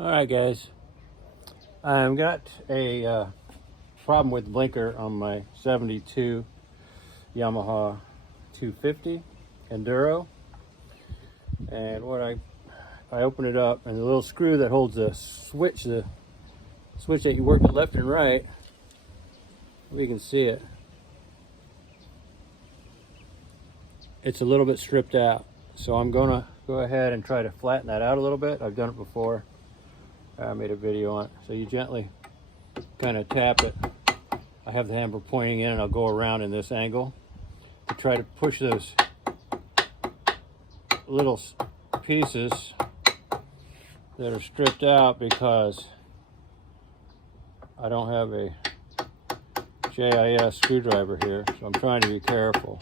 Alright guys, I've got a problem with blinker on my 72 Yamaha 250 Enduro. And what I open it up, and the little screw that holds the switch that you work it left and right, we can see it. It's a little bit stripped out. So I'm gonna go ahead and try to flatten that out a little bit. I've done it before. I made a video on it. So you gently kind of tap it. I have the hammer pointing in, and I'll go around in this angle to try to push those little pieces that are stripped out, because I don't have a JIS screwdriver here, so I'm trying to be careful.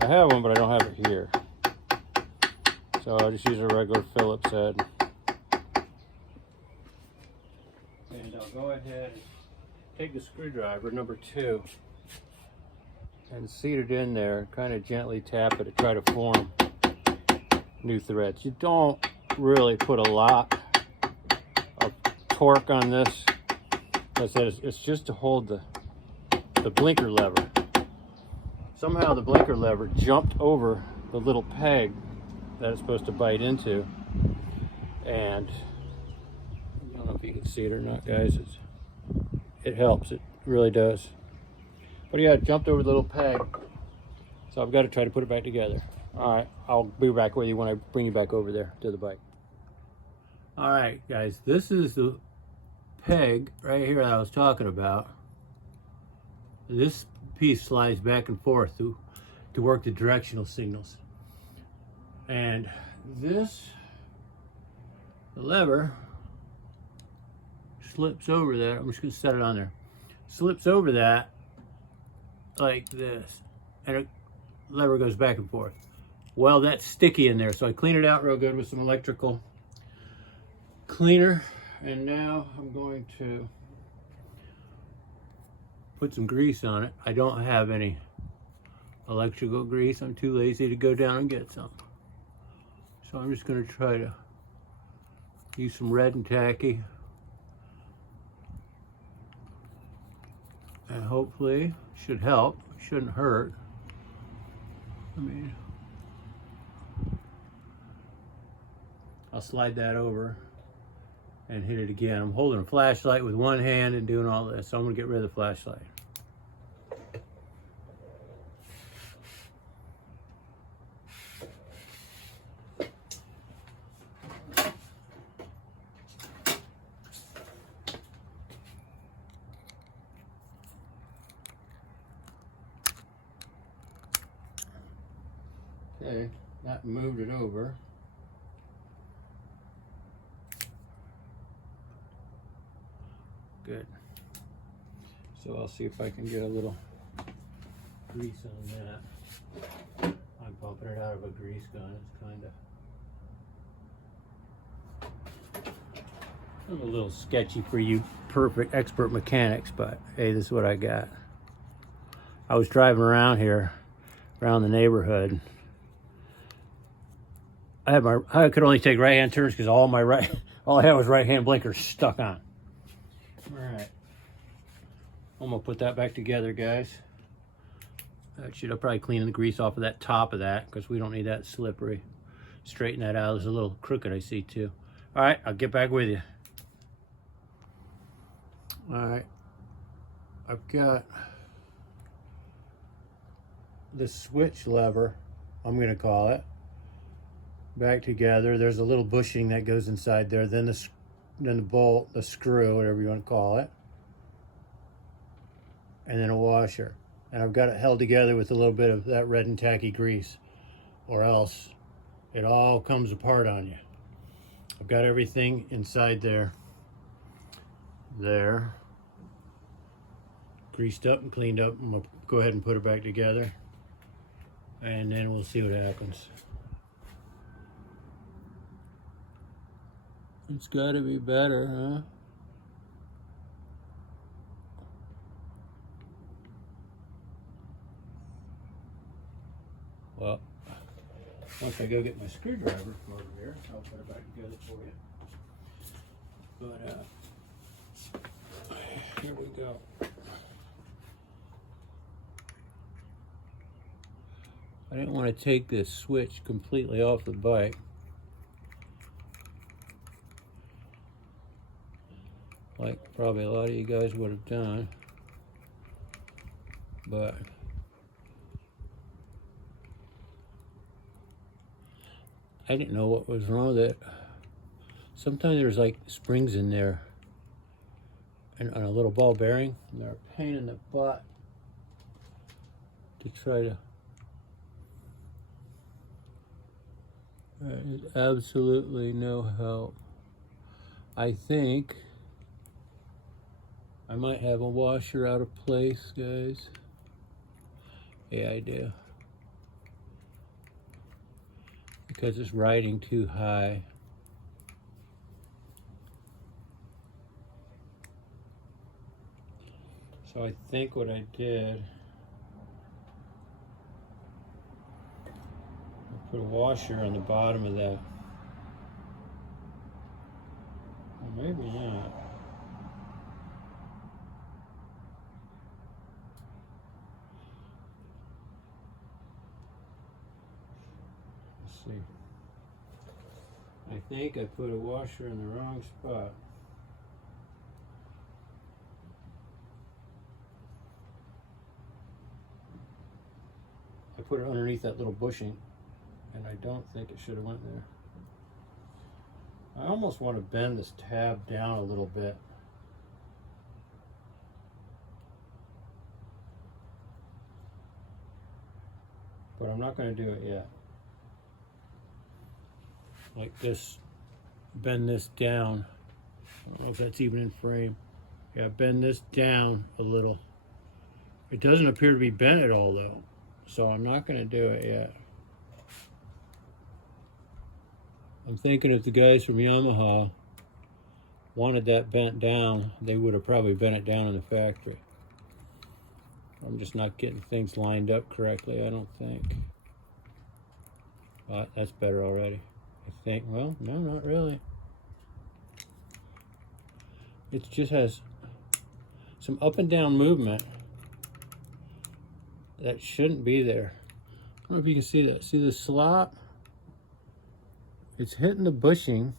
I have one, but I don't have it here. So I'll just use a regular Phillips head. And I'll go ahead and take the screwdriver, number 2, and seat it in there, kind of gently tap it to try to form new threads. You don't really put a lot of torque on this. Like I said, it's just to hold the blinker lever. Somehow the blinker lever jumped over the little peg that it's supposed to bite into, and I don't know if you can see it or not, guys. It helps, it really does. But yeah, it jumped over the little peg, so I've got to try to put it back together. All right, I'll be back with you when I bring you back over there to the bike. All right, guys, this is the peg right here that I was talking about. This piece slides back and forth to work the directional signals. And this, the lever, slips over that. I'm just going to set it on there. Slips over that like this, and the lever goes back and forth. Well, that's sticky in there, so I clean it out real good with some electrical cleaner, and now I'm going to put some grease on it. I don't have any electrical grease. I'm too lazy to go down and get some. So I'm just going to try to use some red and tacky, and hopefully should help. Shouldn't hurt. I'll slide that over and hit it again. I'm holding a flashlight with one hand and doing all this, so I'm going to get rid of the flashlight. Okay, that moved it over. Good. So I'll see if I can get a little grease on that. I'm pumping it out of a grease gun. It's a little sketchy for you perfect expert mechanics, but hey, this is what I got. I was driving around here, around the neighborhood. I could only take right-hand turns because all I had was right-hand blinkers stuck on. All right, I'm gonna put that back together, guys. That should have probably cleaned the grease off of that top of that, because we don't need that slippery. Straighten that out. There's a little crooked I see too. All right, I'll get back with you. All right, I've got the switch lever, I'm gonna call it, back together. There's a little bushing that goes inside there, then the bolt, the screw, whatever you want to call it, and then a washer. And I've got it held together with a little bit of that red and tacky grease, or else it all comes apart on you. I've got everything inside there, greased up and cleaned up. I'm gonna go ahead and put it back together, and then we'll see what happens. It's got to be better, huh? Well, Once I go get my screwdriver from over here, I'll put it back together for you. But here we go. I didn't want to take this switch completely off the bike. Like probably a lot of you guys would have done. But I didn't know what was wrong with it. Sometimes there's like springs in there and on a little ball bearing, and they're a pain in the butt to try to. There is absolutely no help. I think I might have a washer out of place, guys. Yeah, I do. Because it's riding too high. So I think what I did, I put a washer on the bottom of that. Or maybe not. Let's see. I think I put a washer in the wrong spot. I put it underneath that little bushing, and I don't think it should have went there. I almost want to bend this tab down a little bit. But I'm not going to do it yet. Like this, bend this down. I don't know if that's even in frame. Yeah, bend this down a little. It doesn't appear to be bent at all though, so I'm not going to do it yet. I'm thinking if the guys from Yamaha wanted that bent down, they would have probably bent it down in the factory. I'm just not getting things lined up correctly, I don't think. But that's better already. I think, well, no, not really. It just has some up and down movement that shouldn't be there. I don't know if you can see that. See the slop? It's hitting the bushing,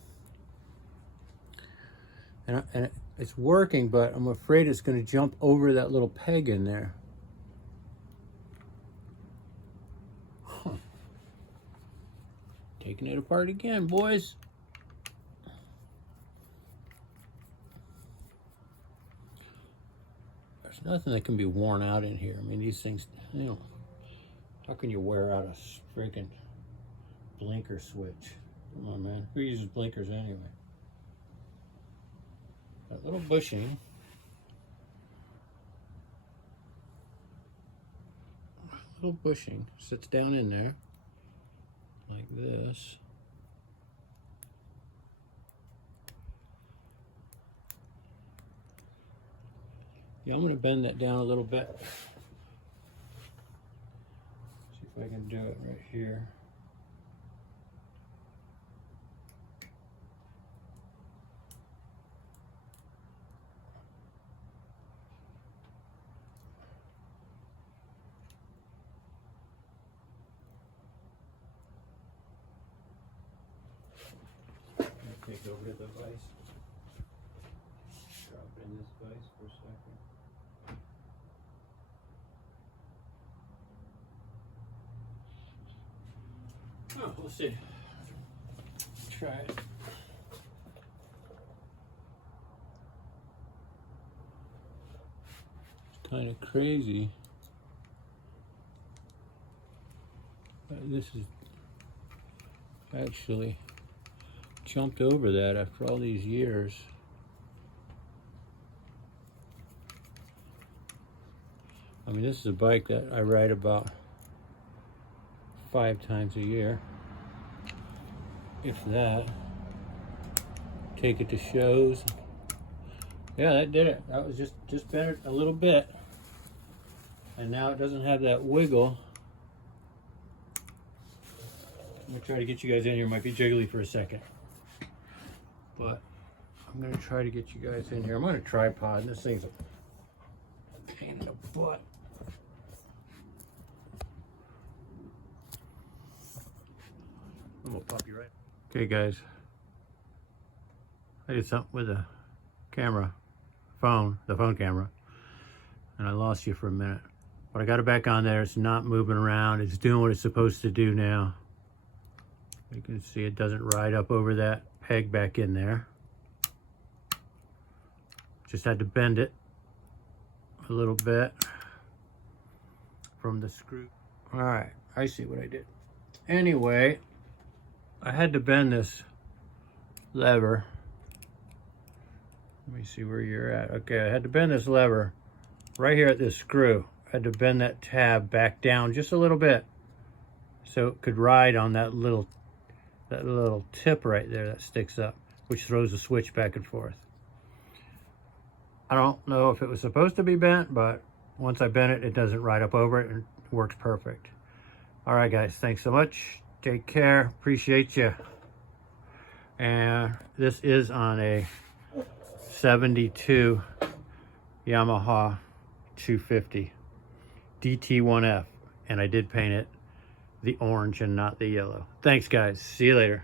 and it's working, but I'm afraid it's going to jump over that little peg in there. Huh. Taking it apart again, boys. There's nothing that can be worn out in here. I mean, these things, you know, how can you wear out a freaking blinker switch? Come on, man. Who uses blinkers anyway? That little bushing. Little bushing sits down in there like this. Yeah, I'm going to bend that down a little bit. See if I can do it right here. Take over the vise. Drop it in this vise for a second. Oh, we'll see. Let's try it. It's kind of crazy. This is actually jumped over that after all these years. I mean, this is a bike that I ride about 5 times a year, if that. Take it to shows. Yeah, that did it. That was just bent it a little bit, and now it doesn't have that wiggle. I'm gonna try to get you guys in here. Might be jiggly for a second, but I'm gonna try to get you guys in here. I'm on a tripod, and this thing's a pain in the butt. I'm gonna pop you right. Okay, guys. I did something with the camera, the phone camera, and I lost you for a minute. But I got it back on there. It's not moving around. It's doing what it's supposed to do now. You can see it doesn't ride up over that peg back in there. Just had to bend it a little bit from the screw. All right, I see what I did. Anyway, I had to bend this lever. Let me see where you're at. Okay, I had to bend this lever right here at this screw. I had to bend that tab back down just a little bit so it could ride on that little tip right there that sticks up, which throws the switch back and forth. I don't know if it was supposed to be bent, but once I bent it, it doesn't ride up over it and it works perfect. All right, guys, thanks so much. Take care. Appreciate you. And this is on a 72 Yamaha 250 dt250, and I did paint it the orange and not the yellow. Thanks, guys. See you later.